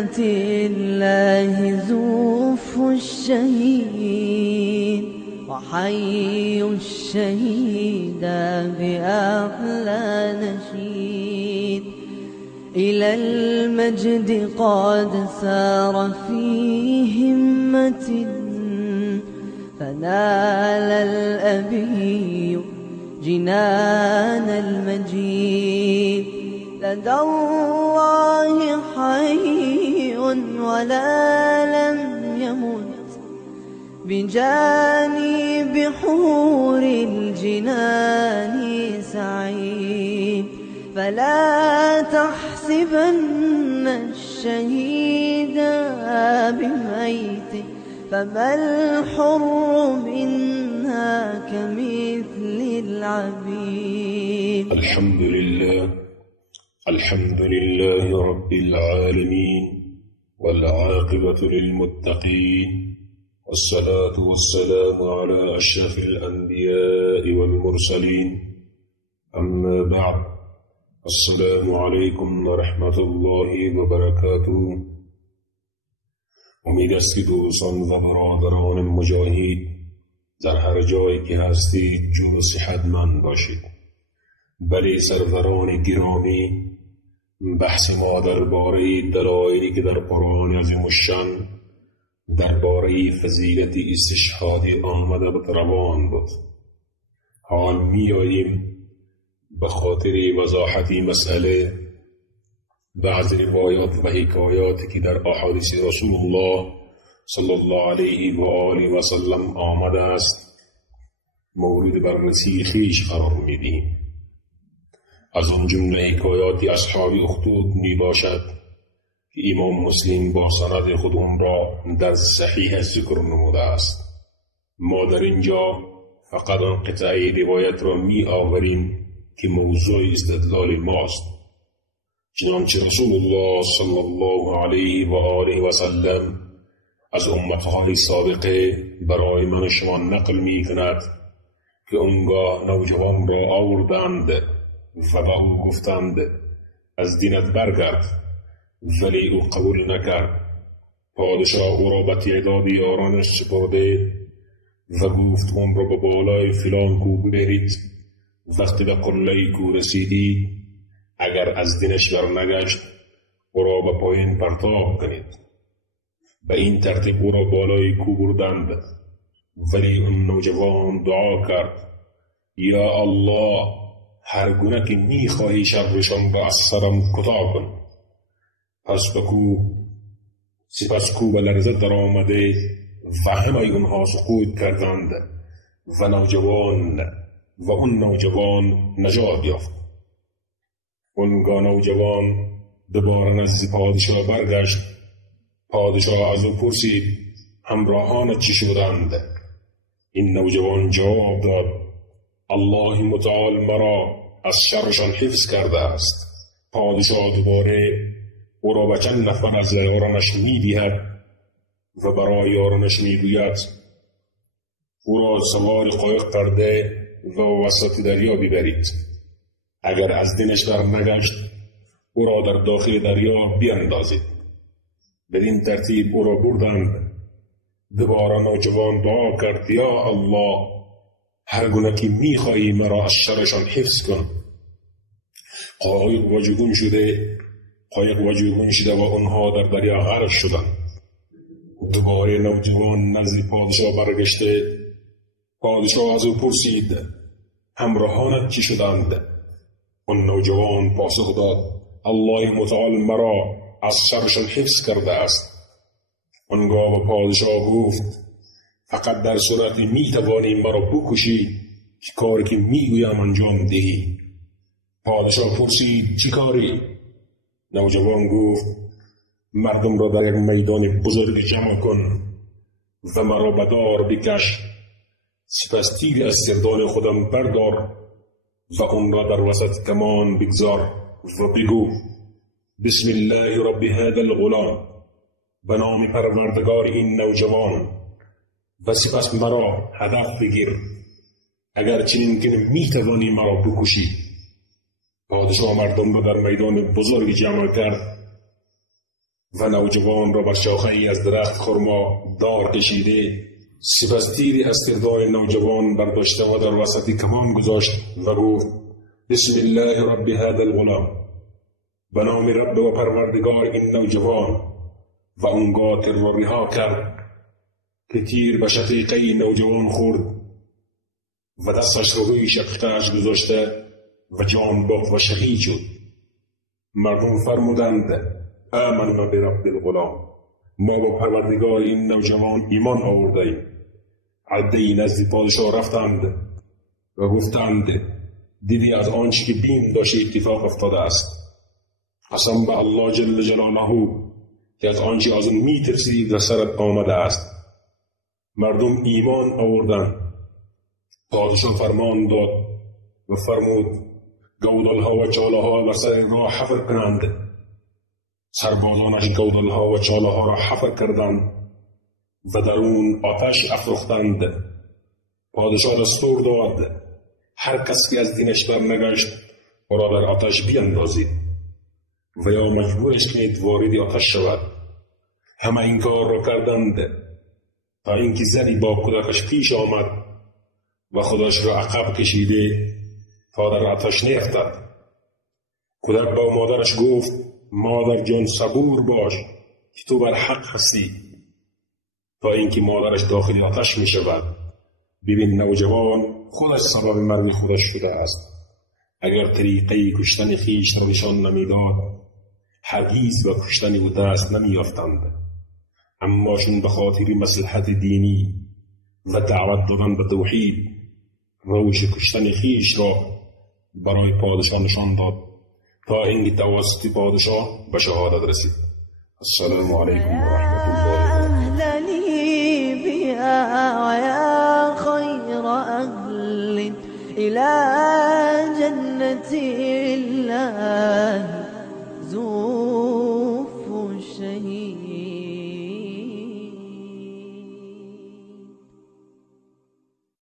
سنة الله زوف الشهيد وحي الشهيد بأحلى نشيد إلى المجد قد سار في همة فنال الأبي جنان المجيد لدى الله حي ولا لم يمت بجانب حور الجنان سعيد فلا تحسبن الشهيد بميت فما الحر منها كمثل العبيد. الحمد لله رب العالمين والعاقبة للمتقين والصلاة والسلام على أشرف الأنبياء والمرسلين أما بعد السلام عليكم ورحمة الله وبركاته. امید است که دوستان و برادران مجاهد در هر جایی که هستید جور و صحتمند باشید. بله سروران گرامی، بحث ما درباره دلایلی که در قرآن عظیم الشأن درباره فضیلت استشهاد آمده به روان بود. حال می‌آییم به خاطر وضاحت مسئله بعض روایات و حکایاتی که در احادیث رسول الله صلی الله علیه و آله و سلم آمده است مورد بررسی خویش قرار می‌دهیم. از آن جمله حکایات اصحاب اخدود می باشد که امام مسلم با سند خود را در صحیح ذکر نموده است. ما در اینجا فقط آن قطعه روایت را می آوریم که موضوع استدلال ماست. چنانچه رسول الله صلی الله علیه و آله و سلم از امتهای سابقه برای من شما نقل می کند که آنگاه نوجوان را آوردند و با او گفتند از دینت برگرد، ولی او قبول نکرد. پادشاه او را به تعداد یارانش سپرده و گفت اون را به بالای فلان کوه برید. وقتی به قله کوه رسیدید اگر از دینش برنگشت او را به پایین پرتاب کنید. به این ترتیب او را بالای کوه بردند، ولی اون نوجوان دعا کرد یا الله هر گونه که میخواهی شرشان را از سرم کوتاه کن. سپس کوه به لرزه در آمده و همه اونها سقوط کردند و اون نوجوان نجات یافت. اونگاه نوجوان دوباره نزد پادشاه برگشت. پادشاه از او پرسید همراهانت چی شدند؟ این نوجوان جواب داد الله متعال مرا از شرشان حفظ کرده است. پادشاه دوباره او را به چند نفر از یارانش می‌دهد و برای یارانش میگوید او را سوار قایق کرده و وسط دریا ببرید. اگر از دینش برنگشت او را در داخل دریا بیاندازید. بدین ترتیب او را بردند. دوباره نوجوان دعا کرد یا الله هر گونه که میخواهی مرا از شرشان حفظ کن. قایق واژگون شده و آنها در دریا غرق شدند. دوباره نوجوان نزد پادشاه برگشته. پادشاه از او پرسید همراهانت چی شدند؟ آن نوجوان پاسخ داد الله متعال مرا از شرشان حفظ کرده است. آنگاه به پادشاه گفت فقط در صورت میتوانی مرا بکشی که کاری که میگویم انجام دهی. پادشاه پرسید چی کاری؟ نوجوان گفت مردم را در یک میدان بزرگ جمع کن و مرا به دار بکش. سپس تیر از سردان خودم بردار و اون را در وسط کمان بگذار و بگو بسم الله رب هذا الغلام، به نام پروردگار این نوجوان، و سپس مرا هدف بگیر. اگر چنین کنی میتوانی مرا بکشی. پادشاه مردم را در میدان بزرگ جمع کرد و نوجوان را بر شاخه‌ای از درخت خرما دار کشیده، سپس تیری از کردار نوجوان برداشته و در وسط کمان گذاشت و گفت بسم الله رب هذا الغلام، به نام رب و پروردگار این نوجوان، و اونگاه تیر را رها کرد که تیر به شقیقه نوجوان خورد و دستش رو روی شقیقه‌اش گذاشته و جان باخت و شهید شد. مردم فرمودند آمنا برب الغلام، ما با پروردگار این نوجوان ایمان آوردیم. عده‌ای نزد پادشاه رفتند و گفتند دیدی از آنچه که بیم داشت اتفاق افتاده است. قسم به الله جل جلاله که از آنچه از اون می‌ترسید و سرت آمده است. مردم ایمان آوردند. پادشاه فرمان داد و فرمود گودالها و چاله‌ها بر سر راه حفر کنند. سربازانش گودالها و چاله‌ها را حفر کردند و در اون آتش افروختند. پادشاه دستور داد هر کس که از دینش برنگشت او را در آتش بیندازید و یا مجبورش کنید وارد آتش شود. همه این کار را کردند تا اینکه زنی با کودکش پیش آمد و خودش را عقب کشیده تا در آتش نیفتد. کودک با مادرش گفت مادر جان صبور باش که تو بر حق هستی، تا اینکه مادرش داخل آتش می شود. ببین نوجوان خودش سبب مرگ خودش شده است. اگر طریقه کشتن خویش را نشان نمیداد هرگز به کشتن او دست نمیافتند، اما چون به خاطر مصلحت دینی و دعوت دادن به توحید روش کشتن خویش را برای پادشاه نشان داد تا اینکه توسط پادشاه به شهادت رسید. السلام علیکم و رحمت الله. أهلني بها ويا خير أهل إلى جنة الله زوف الشهيد.